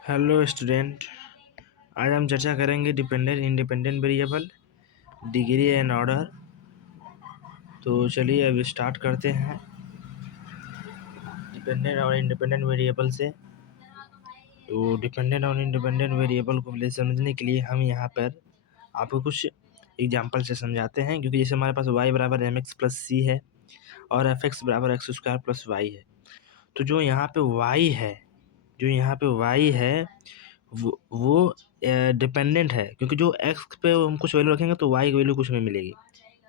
Hello student. आज हम चर्चा करेंगे dependent independent variable, degree and order. तो चलिए अब स्टार्ट करते हैं डिपेंडेंट और इंडिपेंडेंट वेरिएबल से। तो डिपेंडेंट और इंडिपेंडेंट वेरिएबल को पहले समझने के लिए हम यहाँ पर आपको कुछ एग्जाम्पल से समझाते हैं, क्योंकि जैसे हमारे पास y बराबर mx प्लस सी है और fx बराबर एक्स स्क्वायर प्लस वाई है। तो जो यहाँ पे y है वो डिपेंडेंट है, क्योंकि जो x पे हम कुछ वैल्यू रखेंगे तो y की वैल्यू कुछ नहीं मिलेगी।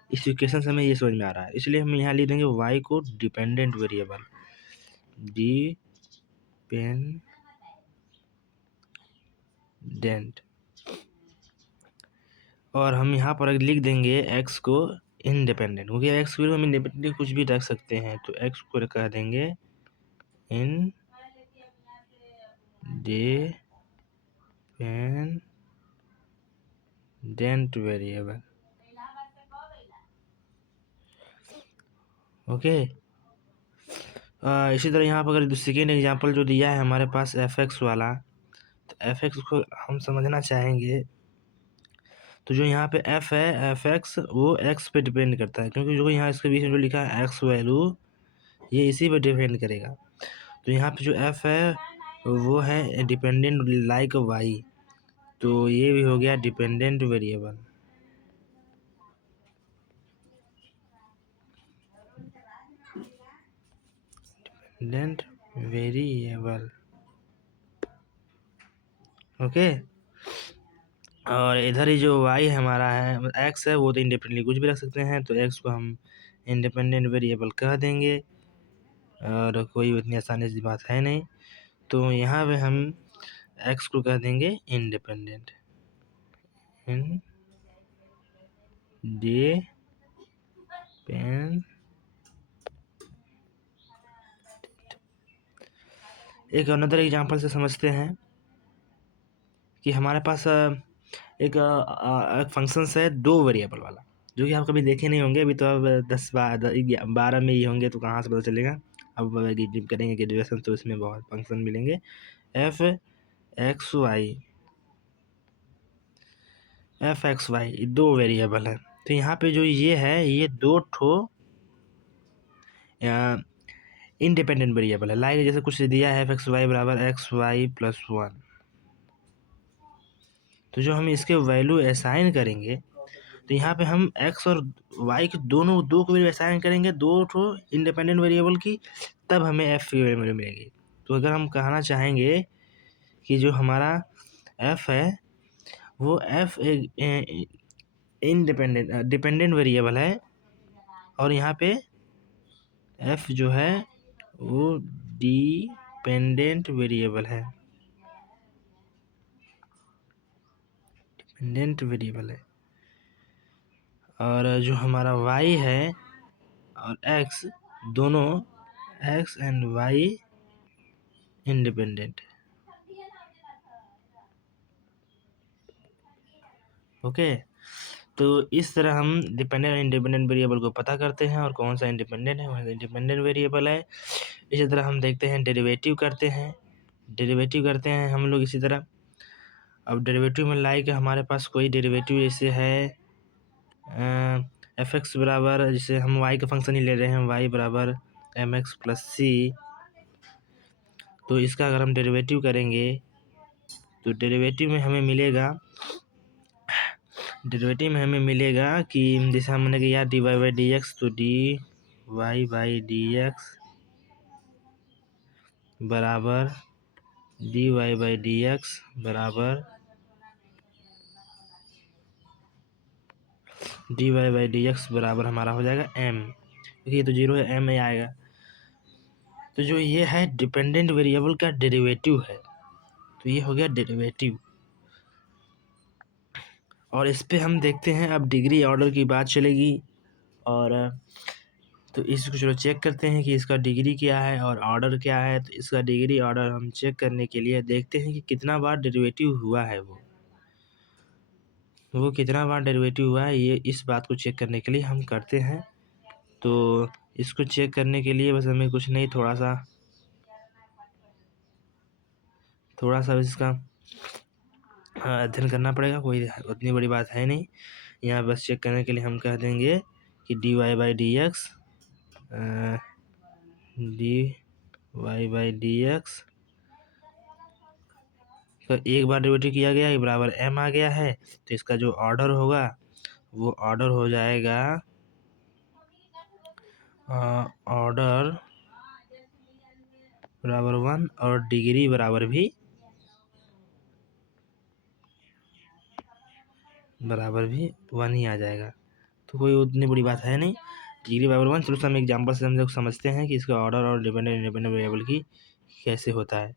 इस इक्वेशन से हमें ये समझ में आ रहा है, इसलिए हम यहाँ लिख देंगे y को डिपेंडेंट वेरिएबल, डिपेंडेंट, और हम यहाँ पर लिख देंगे x को इंडिपेंडेंट, क्योंकि x की वैल्यू हम इंडिपेंडेंट कुछ भी रख सकते हैं। तो x को कह देंगे इंडिपेंडेंट वेरिएबल। ओके। इसी तरह यहाँ पर अगर सेकेंड एग्जांपल जो दिया है हमारे पास fx वाला, तो fx को हम समझना चाहेंगे। तो जो यहाँ पे f है fx वो x पे डिपेंड करता है, क्योंकि जो यहाँ इसके बीच में जो लिखा है x वैल्यू ये इसी पे डिपेंड करेगा। तो यहाँ पे जो f है वो है डिपेंडेंट लाइक y, तो ये भी हो गया dependent variable. Dependent variable, okay. और इधर ही जो y है हमारा है x है, वो तो इंडिपेंडेंटली कुछ भी रख सकते हैं, तो x को हम इंडिपेंडेंट वेरिएबल कह देंगे, और कोई उतनी आसानी सी बात है नहीं। तो यहाँ पे हम x को कह देंगे इंडिपेंडेंट, एक अनदर एग्जांपल से समझते हैं कि हमारे पास एक फंक्शन है दो वेरिएबल वाला, जो कि आप कभी देखे नहीं होंगे। अभी तो अब 10-12 में ही होंगे, तो कहाँ से पता चलेगा। अब करेंगे ग्रेजुएशन तो इसमें बहुत फंक्शन मिलेंगे। एफ एक्स वाई दो वेरिएबल है। तो यहाँ पे जो ये है ये दो ठो इंडिपेंडेंट वेरिएबल है। लाइक जैसे कुछ दिया है fx y बराबर एक्स वाई प्लस 1, तो जो हम इसके वैल्यू असाइन करेंगे, तो यहाँ पे हम x और y के दो को वैल्यू असाइन करेंगे, दो ठो इंडिपेंडेंट वेरिएबल की, तब हमें f की वैल्यू मिलेगी। तो अगर हम कहना चाहेंगे कि जो हमारा f है वो f एक डिपेंडेंट वेरिएबल है, और यहाँ पे f जो है वो डिपेंडेंट वेरिएबल है, डिपेंडेंट वेरिएबल है। और जो हमारा y है और x, दोनों x and y independent, okay. तो इस तरह हम डिपेंडेंट और इंडिपेंडेंट वेरिएबल को पता करते हैं, और कौन सा इंडिपेंडेंट है कौन सा इंडिपेंडेंट वेरिएबल है। इसी तरह हम देखते हैं डेरिवेटिव करते हैं हम लोग इसी तरह। अब डेरिवेटिव में लाइक हमारे पास कोई डेरिवेटिव जैसे है एफ एक्स बराबर, जैसे हम y का फंक्शन ही ले रहे हैं, y बराबर एम एक्स प्लस सी। तो इसका अगर हम डेरिवेटिव करेंगे तो डेरिवेटिव में हमें मिलेगा कि जैसे हमने किया D Y by D X, तो D Y by D X बराबर D Y by D X बराबर D Y by D X बराबर हमारा हो जाएगा m, क्योंकि ये तो जीरो है, m में आएगा। तो जो ये है डिपेंडेंट वेरिएबल का डेरिवेटिव है, तो ये हो गया डेरिवेटिव। और इस पे हम देखते हैं अब डिग्री ऑर्डर की बात चलेगी, और तो इसको चलो चेक करते हैं कि इसका डिग्री क्या है और ऑर्डर क्या है। तो इसका डिग्री ऑर्डर हम चेक करने के लिए देखते हैं कि कितना बार डेरिवेटिव हुआ है, वो कितना बार डेरिवेटिव हुआ है, ये इस बात को चेक करने के लिए हम करते हैं। तो इसको चेक करने के लिए बस हमें कुछ नहीं, थोड़ा सा इसका अध्ययन करना पड़ेगा, कोई उतनी बड़ी बात है नहीं। यहाँ बस चेक करने के लिए हम कह देंगे कि dy बाई डी एक्स तो एक बार डेरिवेटिव किया गया, ये बराबर m आ गया है, तो इसका जो ऑर्डर होगा वो ऑर्डर हो जाएगा ऑर्डर बराबर 1 और डिग्री बराबर भी 1 ही आ जाएगा। तो कोई उतनी बड़ी बात है नहीं, डिग्री बराबर 1। चलो हम एग्जाम्पल से हम लोग समझते हैं कि इसका ऑर्डर और डिपेंडेंट इंडिपेंडेंट वेरिएबल की कैसे होता है।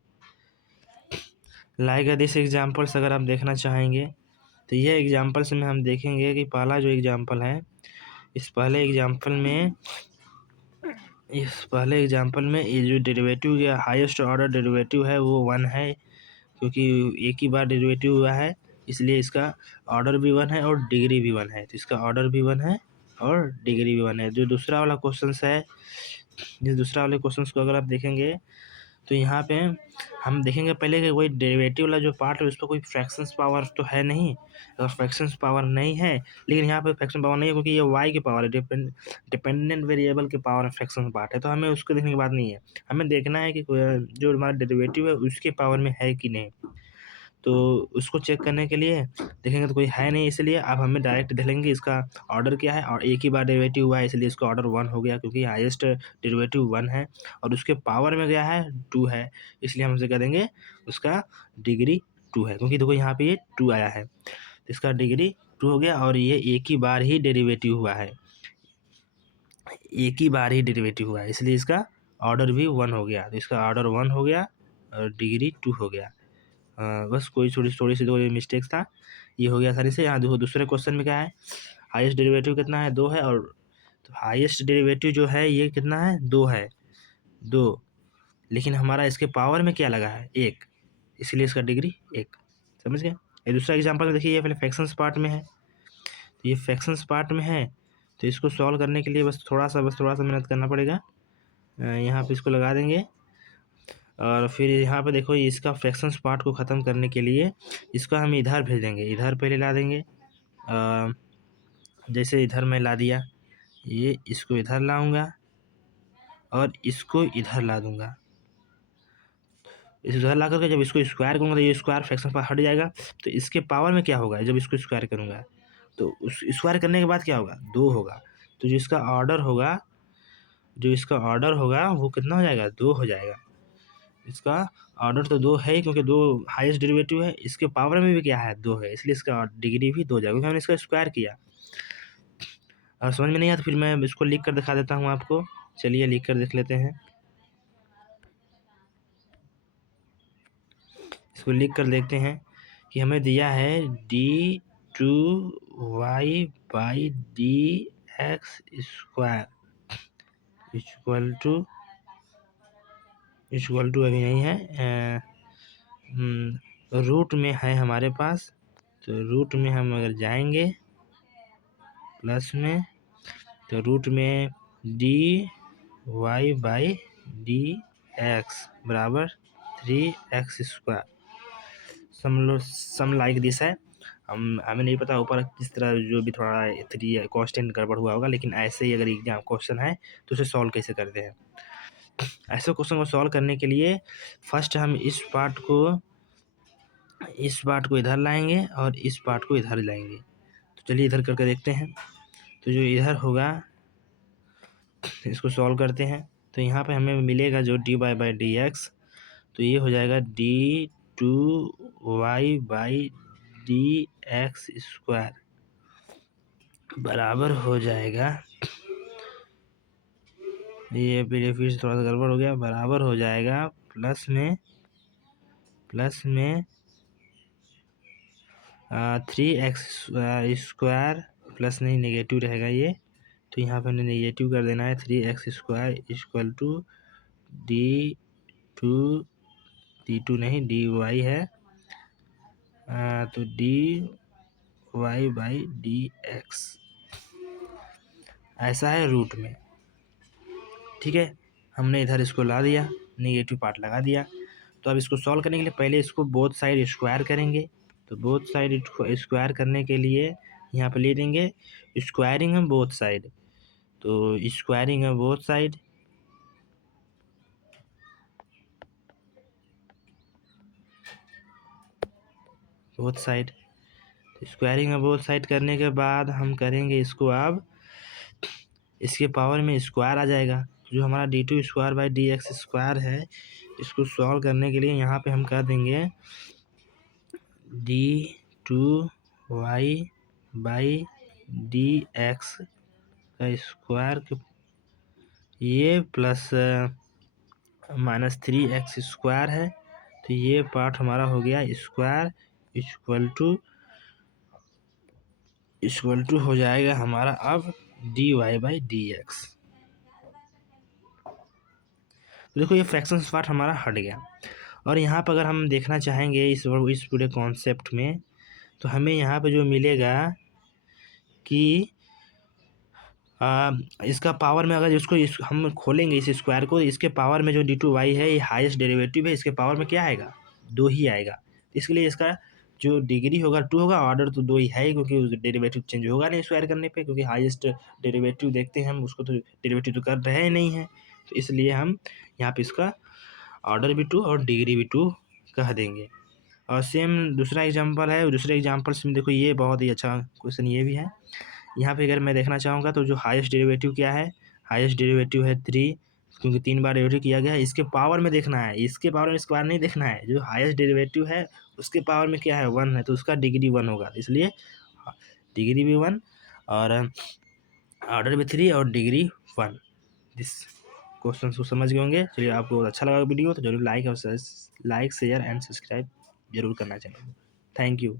लाइक दिस एग्जाम्पल्स अगर आप देखना चाहेंगे तो यह एग्जाम्पल्स में हम देखेंगे कि पहला जो एग्जाम्पल है, इस पहले एग्जाम्पल में ये जो डेरिवेटिव या हाईएस्ट ऑर्डर डेरिवेटिव है वो 1 है, क्योंकि एक ही बार डेरिवेटिव हुआ है, इसलिए इसका ऑर्डर भी 1 है और डिग्री भी 1 है। तो इसका ऑर्डर भी 1 है और डिग्री भी 1 है। जो दूसरा वाला क्वेश्चन है, जिस दूसरा वाले क्वेश्चन को अगर आप देखेंगे तो यहाँ पे हम देखेंगे पहले कि कोई डेरिवेटिव वाला जो पार्ट है उस पर कोई फ्रैक्शंस पावर तो है नहीं। अगर फ्रैक्शंस पावर नहीं है, लेकिन यहाँ पे फ्रैक्शन पावर नहीं है क्योंकि ये y की पावर है, डिपेंडेंट वेरिएबल के पावर फ्रैक्शन पार्ट है, तो हमें उसको देखने की बात नहीं है। हमें देखना है कि जो हमारा डेरिवेटिव है उसके पावर में है कि नहीं। तो उसको चेक करने के लिए देखेंगे तो कोई है नहीं, इसलिए अब हमें डायरेक्ट देख लेंगे इसका ऑर्डर क्या है, और एक ही बार डेरिवेटिव हुआ है इसलिए इसका ऑर्डर 1 हो गया, क्योंकि हाईएस्ट डेरिवेटिव 1 है और उसके पावर में गया है 2 है, इसलिए हम उसे कह देंगे उसका डिग्री 2 है, क्योंकि देखो यहाँ पे ये 2 आया है, इसका डिग्री 2 हो गया। और ये एक ही बार ही डेरिवेटिव हुआ है, इसलिए इसका ऑर्डर भी 1 हो गया। तो इसका ऑर्डर 1 हो गया और डिग्री 2 हो गया। बस कोई थोड़ी सी दो मिस्टेक्स था, ये हो गया आसानी से। यहाँ देखो दूसरे क्वेश्चन में क्या है, हाईएस्ट डेरिवेटिव कितना है, 2 है, और तो हाईएस्ट डेरिवेटिव जो है ये कितना है, 2 है, 2, लेकिन हमारा इसके पावर में क्या लगा है, 1, इसलिए इसका डिग्री 1। समझ गए। ये दूसरा एग्जाम्पल में देखिए, ये पहले फ्रैक्शंस पार्ट में है, तो ये फ्रैक्शंस पार्ट में है, तो इसको सॉल्व करने के लिए बस थोड़ा सा मेहनत करना पड़ेगा। यहाँ पे इसको लगा देंगे और फिर यहाँ पे देखो इसका फ्रैक्शंस पार्ट को ख़त्म करने के लिए इसका हम इधर भेज देंगे, इधर पहले ला देंगे। जैसे इधर मैं ला दिया, ये इसको इधर लाऊंगा और इसको इधर ला दूंगा। इस इधर ला करके जब इसको स्क्वायर करूँगा तो ये स्क्वायर फ्रैक्शन पार्ट हट जाएगा, तो इसके पावर में क्या होगा, जब इसको स्क्वायर करूँगा तो उस स्क्वायर करने के बाद क्या होगा, 2 होगा। तो जो इसका ऑर्डर होगा वो कितना हो जाएगा, 2 हो जाएगा। इसका ऑर्डर तो 2 है ही, क्योंकि 2 हाईएस्ट डेरिवेटिव है, इसके पावर में भी क्या है, 2 है, इसलिए इसका डिग्री भी 2 हो जाएगा, क्योंकि हमने इसका स्क्वायर किया। और समझ में नहीं आया तो फिर मैं इसको लिख कर दिखा देता हूँ आपको। चलिए लिख कर देख लेते हैं, इसको लिख कर देखते हैं कि हमें दिया है d2y by D x square equal to अभी नहीं है, रूट में है हमारे पास, तो रूट में हम अगर जाएंगे प्लस में, तो रूट में dy बाई डी एक्स बराबर 3x square, some like this है। हमें नहीं पता ऊपर किस तरह जो भी थोड़ा 3 कॉन्स्टेंट गड़बड़ हुआ होगा, लेकिन ऐसे ही अगर एग्जाम क्वेश्चन है तो उसे सॉल्व कैसे करते हैं। ऐसे क्वेश्चन को सॉल्व करने के लिए फर्स्ट हम इस पार्ट को इधर लाएंगे और इस पार्ट को इधर लाएंगे। तो चलिए इधर करके देखते हैं। तो जो इधर होगा इसको सॉल्व करते हैं, तो यहाँ पे हमें मिलेगा जो dy बाई डी एक्स, तो ये हो जाएगा d2y by D x square बराबर हो जाएगा, ये फिर से थोड़ा सा गड़बड़ हो गया, बराबर हो जाएगा प्लस में 3x स्क्वायर, प्लस नहीं नेगेटिव रहेगा ये, तो यहाँ पे हमें नेगेटिव कर देना है, 3x square equal to d2 नहीं dy है, तो dy बाई डी एक्स ऐसा है रूट में। ठीक है, हमने इधर इसको ला दिया, नेगेटिव पार्ट लगा दिया, तो अब इसको सॉल्व करने के लिए पहले इसको बोथ साइड स्क्वायर करेंगे। तो बोथ साइड स्क्वायर करने के लिए यहाँ पे ले देंगे स्क्वायरिंग है बोथ साइड। तो स्क्वायरिंग है बोथ साइड, स्क्वायरिंग है बोथ साइड करने के बाद हम करेंगे इसको, अब इसके पावर में स्क्वायर आ जाएगा। जो हमारा d2 square by D x square है, इसको सॉल्व करने के लिए यहाँ पे हम कर देंगे d2y बाई डी एक्स का स्क्वायर ये प्लस -3x स्क्वायर है। तो ये पार्ट हमारा हो गया स्क्वायर इक्वल टू हो जाएगा हमारा अब dy बाई डी एक्स। तो देखो ये फ्रैक्शन पार्ट हमारा हट गया। और यहाँ पर अगर हम देखना चाहेंगे इस पूरे कॉन्सेप्ट में, तो हमें यहाँ पे जो मिलेगा कि इसका पावर में अगर हम खोलेंगे इस स्क्वायर को, इसके पावर में जो d2y है ये हाईएस्ट डेरिवेटिव है, इसके पावर में क्या आएगा 2 ही आएगा। इसके लिए इसका जो डिग्री होगा 2 होगा, ऑर्डर तो 2 ही है क्योंकि डेरिवेटिव चेंज होगा नहीं स्क्वायर करने पे, क्योंकि हाईएस्ट डेरिवेटिव देखते हैं हम उसको तो डेरिवेटिव तो कर रहे ही नहीं है। तो इसलिए हम यहाँ पे इसका ऑर्डर भी 2 और डिग्री भी 2 कह देंगे। और सेम दूसरा एग्जाम्पल है, दूसरे एग्जाम्पल्स में देखो ये बहुत ही अच्छा क्वेश्चन ये भी है। यहाँ पे अगर मैं देखना चाहूँगा तो जो हाईएस्ट डेरिवेटिव क्या है, हाईएस्ट डेरिवेटिव है 3, क्योंकि 3 बार डेरिवेटिव किया गया है। इसके पावर में देखना है, इसके पावर में स्क्वायर नहीं देखना है। जो हाईएस्ट डेरिवेटिव है उसके पावर में क्या है 1 है, तो उसका डिग्री 1 होगा, इसलिए डिग्री भी 1 और ऑर्डर भी 3 और डिग्री 1। दिस क्वेश्चन को समझ गए होंगे। चलिए आपको अच्छा लगा वीडियो तो जरूर लाइक शेयर एंड सब्सक्राइब जरूर करना चाहिए। Thank you.